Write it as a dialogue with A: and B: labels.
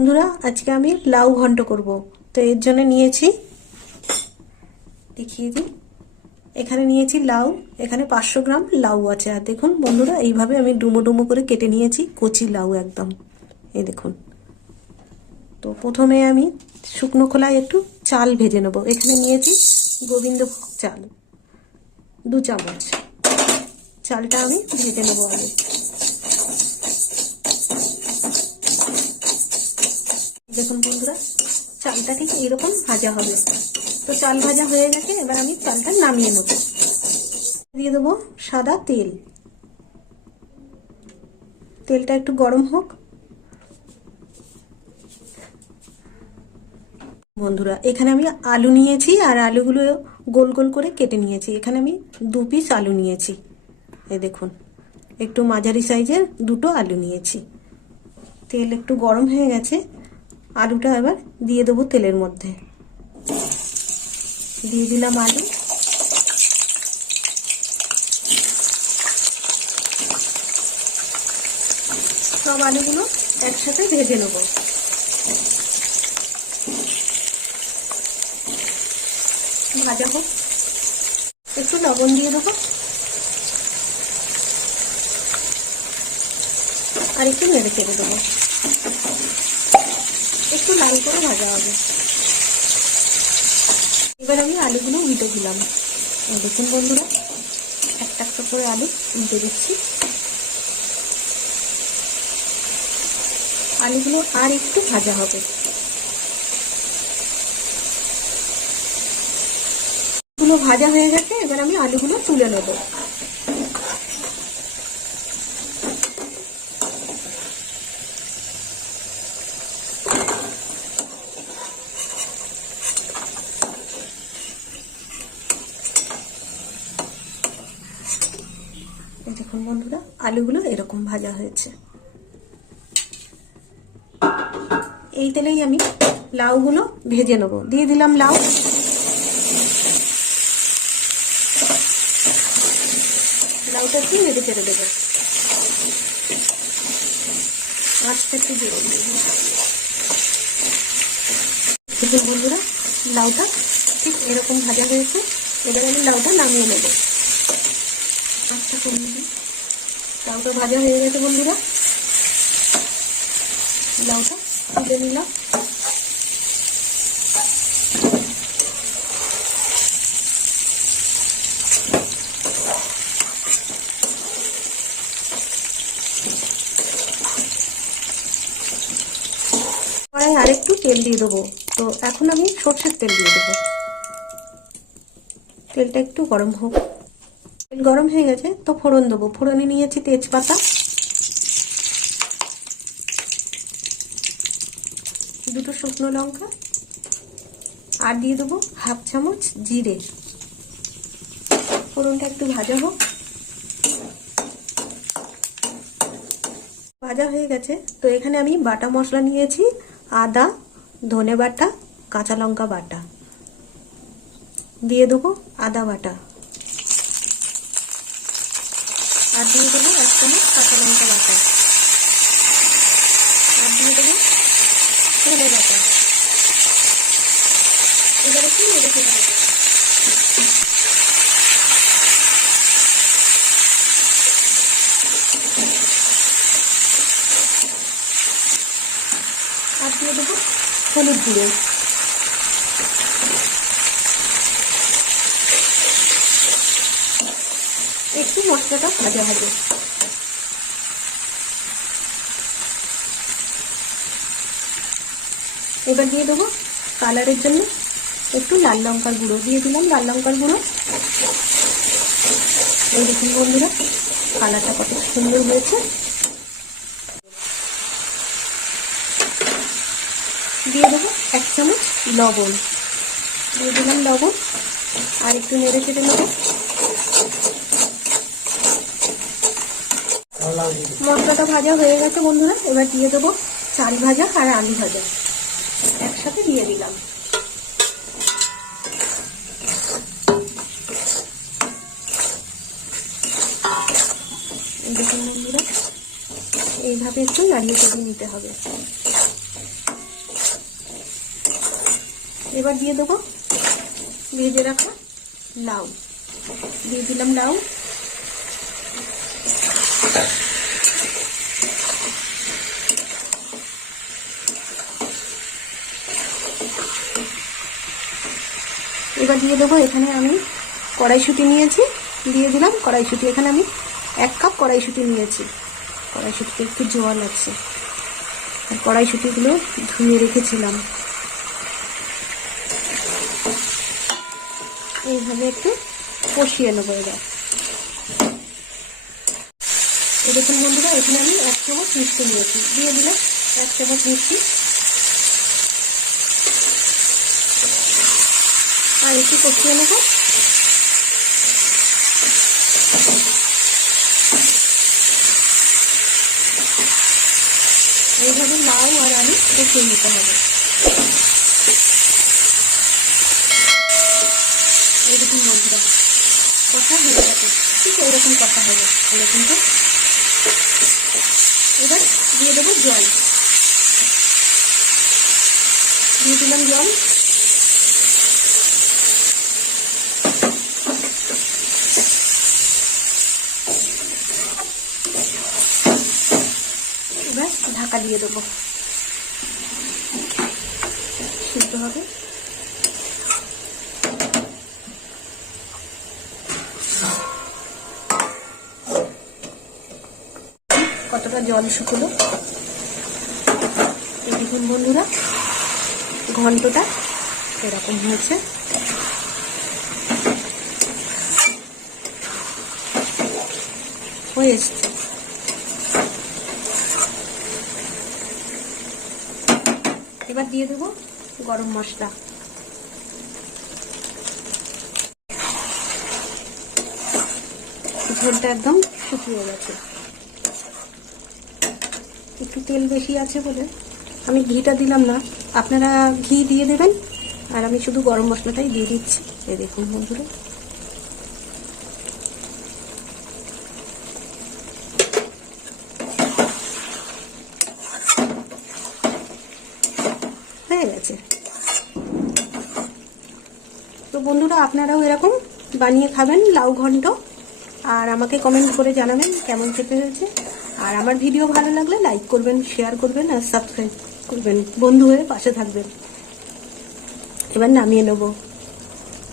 A: বন্ধুরা, আজকে আমি লাউ ঘন্ট করব। তো এর জন্য নিয়েছি, দেখিয়ে দিই। এখানে নিয়েছি লাউ, এখানে পাঁচশো গ্রাম লাউ আছে। আর দেখুন বন্ধুরা, এইভাবে আমি ডুমো ডুমো করে কেটে নিয়েছি, কচি লাউ একদম। এই দেখুন। তো প্রথমে আমি শুকনো খোলায় একটু চাল ভেজে নেব। এখানে নিয়েছি গোবিন্দভোগ চাল, দু চামচ। চালটা আমি ভেজে নেব আগে। দেখুন বন্ধুরা, চালটা ঠিক এরকম ভাজা হবে। তো চাল ভাজা হয়ে গেছে, এবার আমি চালটা নামিয়ে নেব। দিয়ে দেবো সাদা তেল। তেলটা একটু গরম হোক। বন্ধুরা, এখানে আমি আলু নিয়েছি, আর আলুগুলো গোল গোল করে কেটে নিয়েছি। এখানে আমি দু পিস আলু নিয়েছি। এ দেখুন, একটু মাঝারি সাইজের দুটো আলু নিয়েছি। তেল একটু গরম হয়ে গেছে। আলুটা এবার দিয়ে দেবো তেলের মধ্যে। দিয়ে দিলাম আলু। সব আলুগুলো একসাথে ভেজে নেব। ভাজা হোক। একটু লবণ দিয়ে দেবো। আর একটু নেড়ে চেড়ে দেবো। একটু লাল করে ভাজা হবে। এবার আমি আলুগুলো উল্টে দিলাম। দেখুন বন্ধুরা, একটা একটা করে আলু উল্টে দিচ্ছি। আলুগুলো আর একটু ভাজা হবে। ভাজা হয়ে গেছে, এবার আমি আলুগুলো তুলে নেব এই দেখুন বন্ধুরা, আলুগুলো এরকম ভাজা হয়েছে। এই তেলেই আমি লাউগুলো ভেজে নেব। দিয়ে দিলাম লাউ। লাউটা একটু নেড়ে চেড়ে দেবো। আঁচটা একটু দিয়ে বন্ধুরা, লাউটা ঠিক এরকম ভাজা হয়েছে। এবার আমি লাউটা নামিয়ে নেব। আচ্ছা কমিয়ে দিই। লাউটা ভাজা হয়ে গেছে বন্ধুরা। লাউটা তুলে নিলাম। কড়াই আরেকটু তেল দিয়ে দেবো। তো এখন আমি সর্ষের তেল দিয়ে দেবো। তেলটা একটু গরম হোক। গরম হয়ে গেছে, তো ফোড়ন দেবো। ফোড়নে নিয়েছি তেজপাতা। দুটো শুকনো লঙ্কা। আর দিয়ে দেবো হাফ চামচ জিরে। ফোড়নটা একটু ভাজা হোক। ভাজা হয়ে গেছে, তো এখানে আমি বাটা মশলা নিয়েছি, আদা, ধনে বাটা, কাঁচা লঙ্কা বাটা। দিয়ে দেবো আদা বাটা। আর দিয়ে দেবো এক কাঁচা লঙ্কা বাটা। আর দিয়ে দেবো ধনে বাটা। এবার একটু নেড়ে ফেলে আর দিয়ে দেবো হলুদ গুঁড়ো। একটু মশলাটা ভাজা হবে এবার দিয়ে দেবো কালারের জন্য একটু লাল লঙ্কার গুঁড়ো। দিয়ে দিলাম লাল লঙ্কার গুঁড়ো। এই দেখুন বন্ধুরা, কালারটা কত সুন্দর হয়েছে। দিয়ে দেবো এক চামচ লবণ। দিয়ে দিলাম লবণ। আর একটু নেড়ে চেড়ে নেব। মশলাটা ভাজা হয়ে গেছে বন্ধুরা, এবার দিয়ে দেবো চাল ভাজা আর আলু ভাজা। একসাথে দিয়ে দিলাম। দেখুন বন্ধুরা, এইভাবে একটু নাড়িয়ে চেড়ে নিতে হবে। এবার দিয়ে দেবো ভেজে রাখা লাউ। দিয়ে দিলাম লাউ। এবার দিয়ে দেবো, এখানে আমি কড়াইশুঁটি নিয়েছি। দিয়ে দিলাম কড়াইশুঁটি, এখানে আমি এক কাপ কড়াইশুঁটি নিয়েছি। কড়াইশুঁটিতে একটু জল আছে। আর কড়াইশুঁটিগুলো ধুয়ে রেখেছিলাম। এইভাবে একটু কষিয়ে নেব এবার। দেখুন বন্ধুরা, এখানে আমি এক চামচ মিষ্টি নিয়েছি। দিয়ে দিলাম এক চামচ মিষ্টি। আর একটু কষিয়ে নেব। এইভাবে লাউ আর আলু কষিয়ে নিতে হবে। এইরকম বন্ধুরা কষা হয়ে গেছে। ঠিক এইরকম কষা হবে। এরকম তো। এবার দিয়ে দেবো জল। দিয়ে দিলাম জল এবার ঢাকা দিয়ে দেবো। সিদ্ধ হবে। কতটা জল শুকলো দেখুন বন্ধুরা ঘন্টটা এরকম হয়েছে। হয়ে এসছে। এবার দিয়ে দেবো গরম মশলা। ঝোলটা একদম শুকিয়ে গেছে। একটু তেল বেশি আছে বলে আমি ঘিটা দিলাম না। আপনারা ঘি দিয়ে দেবেন। আর আমি শুধু গরম মশলাটাই দিয়ে দিচ্ছি। এই দেখুন বন্ধুরা। হয়ে গেছে। তো বন্ধুরা, আপনারাও এরকম বানিয়ে খাবেন লাউ ঘন্ট। আর আমাকে কমেন্ট করে জানাবেন কেমন খেতে হয়েছে। আর আমার ভিডিও ভালো লাগলে লাইক করবেন শেয়ার করবেন আর সাবস্ক্রাইব করবেন। বন্ধু হয়ে পাশে থাকবেন। এবার নামিয়ে নেব।